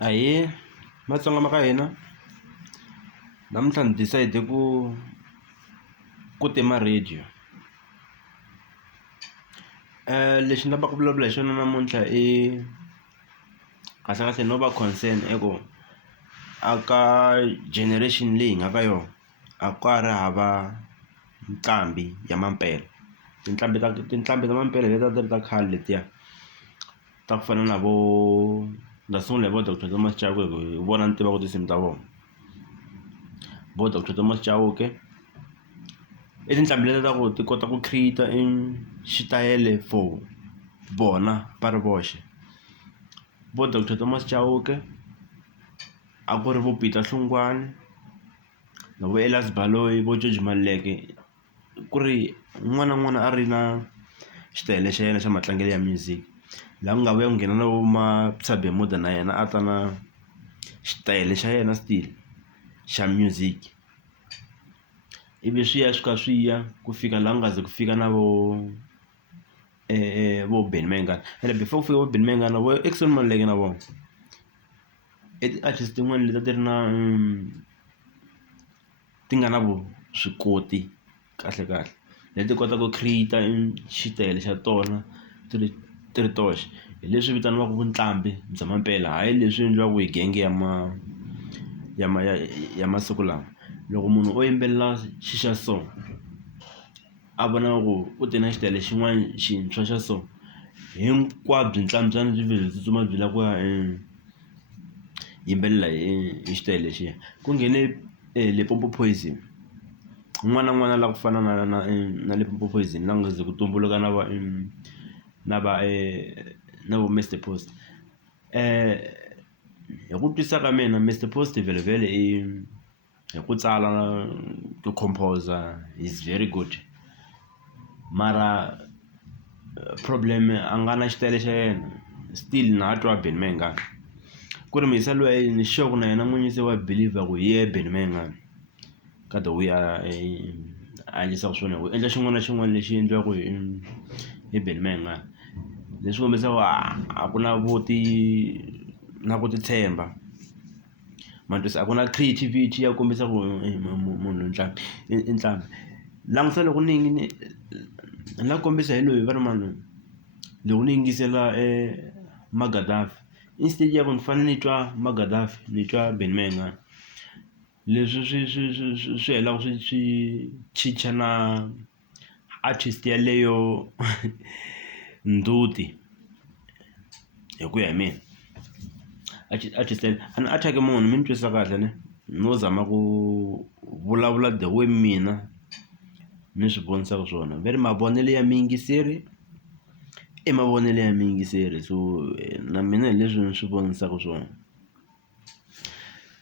Ahee, Matsonga ma ka hina namuntlha ni decide ku tima radio. Lexi ni lavaka ku vulavula hi xona namuntlha kahlekahle no va concern ku aka generation leyi hi nga ka yona a ka ha ri hava nqambi ya mampela. Tinqambi ta mampela letiya ti ri ta khale letiya ta ku fana na vo ni ta sungula hi vo Dr Thomas Chauke hi vona ni tivaka tinsimu ta vona. Vo Dr Thomas Chauke i tinqambi letiya ta ku ti kota ku create xitayele for vona va ri voxe. Vo Dr Thomas Chauke a ku ri vo Peter Hlungwane na vo Elias Baloyi, vo George Maluleke, ku ri un'wana na un'wana a ri na xitayele xa yena xa matlangelo ya music. Laha ku nga vuya ku nghena na vo Mapsa Bemuda na yena a ta na xitayele xa yena still xa music. Ivi swi ya swi kha swi ya ku fika laha ku nga ze ku fika na vo Benny Mayengani. Ende before ku fika vo Benny Mayengani vo Eckson Maluleke na vona i ti-artist tin'wana leti ti ri na ti nga na vuswikoti kahle leti kotaka ku create xitayele xa tona ti ri toxe. Hi leswi vitaniwaka vunqambi bya mampela, hayi leswi endliwaka hi genge ya masiku lawa. Loko munhu o yimbelela xi xa so a vona ku u te na xitayele xin'wana xintshwa xa so, hinkwabyo ntlanbyana byi tsutsuma byi lava ku ya yimbelela hi xitayele lexiya. Ku nghene Limpopo Poison, un'wana na un'wana la ku fana na Limpopo Poison la nga ze ku tumbuluka na vo Mr Post. Hi ku twisisa ka mina Mr Post vhele hi ku tsala ku composer is very good, mara problem a nga na xitayele xa yena still na ha twa Benny Mayengani. Ku ri muyisa luya ni sure ku na yena n'winyi se wa believer ku hi yehe Benny Mayengani ka the way a endlisaka swona, hi ku endla xin'wana na xin'wana lexi endliwaka hi Benny Mayengani. Leswi kombisaka a ku na ku titshemba, ma twisisa, a ku na creativity ya kombisa ku munhu i nqambi. Langusa loko ni la kombisa hi loyi va ri mani loko ni yingisela Magadhafi, instead ya ku ni fanele ni twa Magadhafi ni twa Benny Mayengani. Leswi swi helaka swi chicha na artist yaleyo ndzhuti hi ku ya hi mina. Artist a ni attack-i munhu mi ni twisisa kahle ne, no zama ku vulavula the way mina ni swi vonisaka swona. Ve ri mavonelo ya muyingiseri i mavonelo ya muyingiseri, so na mina hi leswi ni swi vonisaka swona.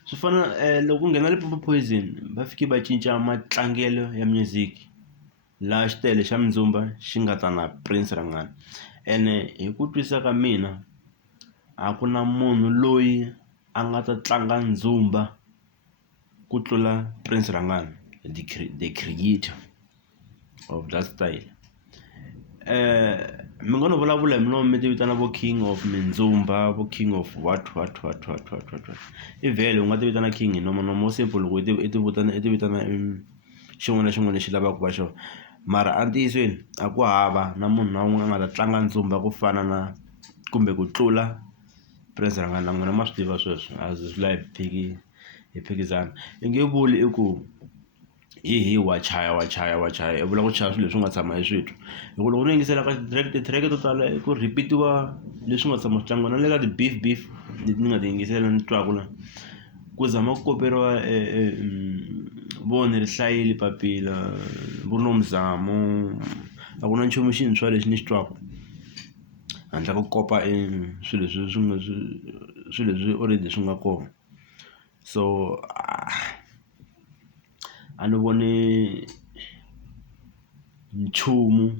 Swi fana loko ku nghena Limpopo Poison va fike va cinca matlangelo ya music laha xitayele xa mindzumba xi nga ta na Prince Rangani. Ene hi ku twisisa ka mina a ku na munhu loyi a nga ta tlanga ndzumba ku tlula Prince Rangani, the creator of that style. Mi nga no vulavula hi milomo mi ti vitana vo king of mindzumba, vo king of what. I vhele u nga ti vitana king hi nomonomo simple loko i ti vitana xin'wana na xin'wana lexi lavaka ku va xona. Mara a ntiyisweni a ku hava na munhu na un'we a nga ta tlanga ndzumba ku fana na kumbe ku tlula Prince Rangani. Na n'wina ma swi tiva sweswo, a swi la hi phikizana. I nge vuli i ku hi wa chaya i vula ku chaya swilo leswi nga tshama hi switwa. Hi ku loko no yingisela ka ti-track to tala i ku repeat-iwa leswi nga tshama swi tlangiwa na le ka ti-beef leti ni nga ti yingisela ni twaka la ku zama ku koperiwa vo ni ri hlayile papila, vo Nomzamo. A ku na nchumu xintshwa lexi ni xi twaka handle ka ku kopa swilo leswi already swi nga kona. So a ni voni nchumu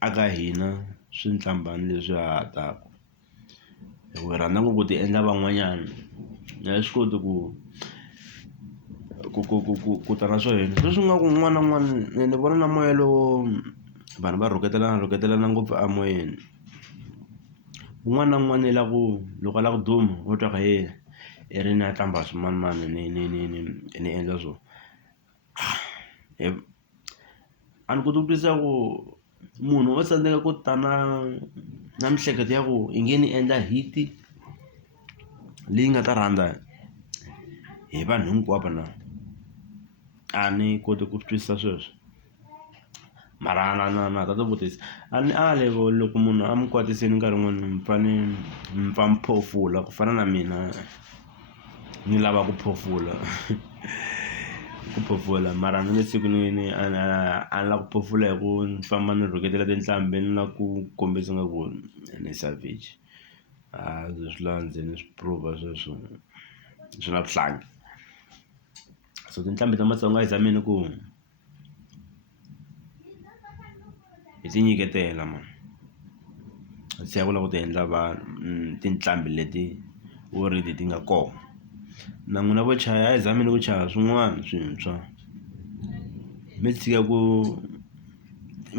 aka hina swintlhambana leswi ha taka hi ku hi rhandza ngopfu ku ti endla van'wanyana, a hi swi koti ku ta na swo hina leswi nga ku un'wana na un'wana. Ni vona na moya lowo vanhu va rhuketelana ngopfu emoyeni un'wana na un'wana i la ku loko a la ku duma u twa ka yena i ri ni ya tlamba swimanimani ni endla so a ni koti ku twisisa ku munhu o tsandzeka ku ta na mihleketo ya ku i nge ni endla hit leyi nga ta rhandza hi vanhu hinkwavo na. A ni koti ku twisisa sweswo mara na ta vutisa a ni ale loko munhu a mi kwatisini nkarhi wun'wani mi pfa mi phofula ku fana na mina ni lava ku phofula mara ni nge siku ni a ni la ku phofula hi ku ni famba ni rhuketela tinhlambi ni la ku kombisa nga ku ni savage a swi la ndzeni swi prove sweswo swi na vuhlangi. So tinhlambi ta Matsonga hi zamini ku hi ti nyiketela man hi tshika ku lava ku ti endla tinhlambi leti already ti nga kona. Na n'wina vo chaya a hi zamini ku chaya swin'wana swintshwa mi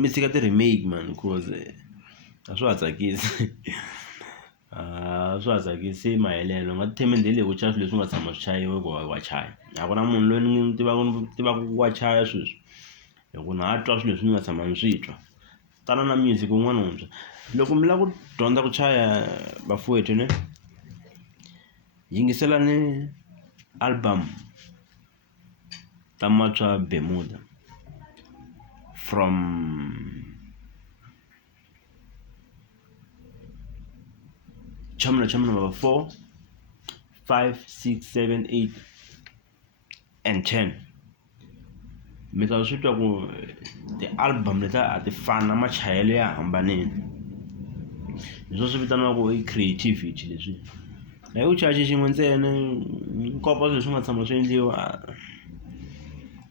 tshika ti-remake man cause a swa ha tsakisi a swa ha tsakisi hi mahelelo u nga ti themendheli hi ku chaya swilo leswi nga tshama swi chayiwa ku wa chaya. A ku na munhu loyi ni tivaka wa chaya sweswi hi ku na twa swilo leswi ni nga tshama ni swi twa tana na music wun'wana wuntshwa. Loko mi lava ku dyondza ku chaya bafowethu ne yingiselani album ta Matshwa Bermuda from chapter number 4, 5, 6, 7, 8 and 10. Mi ta swi twa ku ti-album leti a ti fani na machayelo ya hambanile. Leswi swi vitaniwaku i creativity leswi. A hi ku chaya xixin'we ntsena nkopa swilo swi nga tshama swi endliwa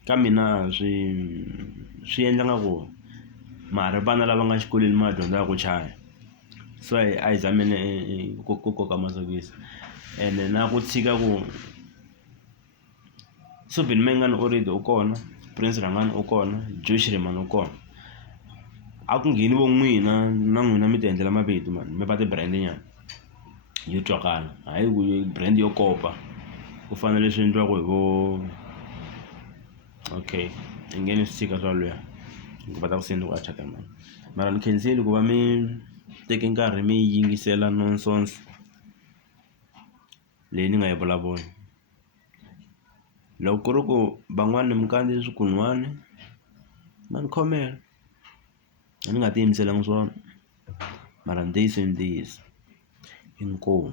ka mina swi endla nga ku mara vana lava nga xikolweni ma dyondzaka ku chaya. So a hi zameni ku koka masokisi ene na ku tshika ku Subin Mengani already u kona, Prince Rangani u kona, Josh Rimani u kona. A ku ngheni vo n'wina na n'wina mi ti endlela mavito man mi va ti-brand nyana yo twakala hayi ku brand yo kopa ku fana leswi endliwaka hi vo okay hi nge ni swi tshika swa luya ku va ta ku seni ku attack mani mara ni khenseli ku va mi teke nkarhi mi yingisela nonsense leyi ni nga yi vulavula. Loko ku ri ku van'wani mi kandziye swikun'wani ma ni khomela a ni nga ti yimiselanga swona mara ntiyiso i ntiyiso inkomu.